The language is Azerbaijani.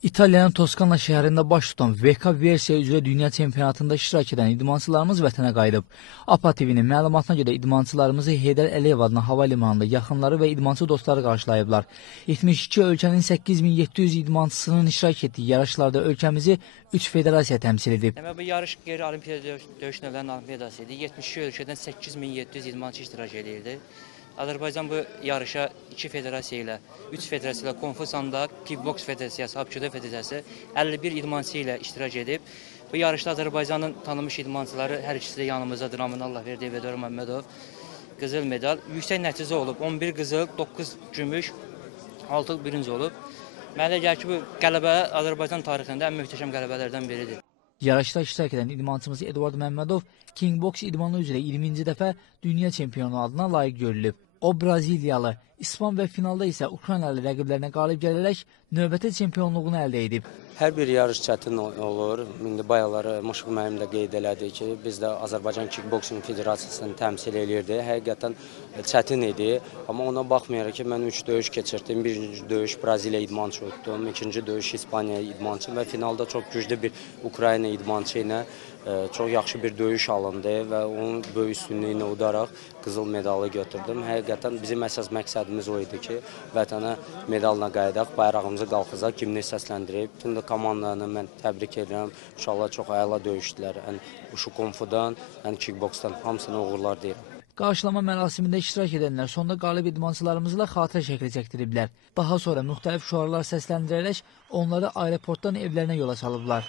İtalyanın Toskana şəhərində baş tutan VK versiya üzrə dünya çempionatında iştirak edən idmançılarımız vətənə qayıdıb. APA TV-nin məlumatına görə idmançılarımızı Heydər Əliyev adına hava limanında yaxınları və idmançı dostları qarşılayıblar. 72 ölkənin 8700 idmançısının iştirak etdiyi yarışlarda ölkəmizi 3 federasiya təmsil edib. Bu yarış qeyri-olimpiya döyüş növlərinin olimpiyadası idi. 72 ölkədən 8700 idmançı iştirak edirdi. Azərbaycan bu yarışa 2 federasiya ilə, 3 federasiya ilə, Konfusanda, Kickbox Federasiyası, Abçıda Federasiyası 51 idmançı ilə iştirak edib. Bu yarışda Azərbaycanın tanınmış idmançıları hər ikisi də yanımızdadır. Amin Allahverdiyev və Dörə Məmmədov qızıl medal. Yüksək nəticə olub. 11 qızıl, 9 gümüş, 6 birinci olub. Mənə elə gəlir ki, bu qələbə Azərbaycan tarixində ən möhtəşəm qələbələrdən biridir. Yarışda iştirak edən idmançımız Eduard Məmmədov Kickbox idmanı üzrə 20-ci dəfə dünya çempionu adına layiq görülüb. O Braziliyalı, İspan və finalda isə Ukraynalı rəqiblərinə qalib gələrək növbəti çempionluğunu əldə edib. Hər bir yarış çətin olur. İndi bayaqları Muşq müəllim də qeyd elədi ki, biz də Azərbaycan Kickboxing Federasiyasını təmsil eləyirdi. Həqiqətən çətin idi. Amma ona baxmayaraq ki, mən 3 döyüş keçirdim. Birinci döyüş Braziliya idmançı utdum, ikinci döyüş İspaniya idmançı və finalda çox güclü bir Ukrayna idmançı ilə çox yaxşı bir döyüş alındı və onun böyük üstünlüyünü udaraq qızıl medalı götürdüm. Həqiqətən bizim əsas məqsədimiz o idi ki, vətənə medalla qayıdaq, bayrağımızı qalxızaq, kimni səsləndirib. Bütün də komandanı mən təbrik edirəm. İnşallah çox əla döyüşdülər. Uşu Konfudan, Kickboxdan hamısına uğurlar deyirəm. Qarşılama mərasimində iştirak edənlər sonda qalib idmançılarımızla xatirə şəkli çəkdiriblər. Daha sonra müxtəlif şüarlar səsləndirərək onları aeroportdan evlərinə yola salıblar.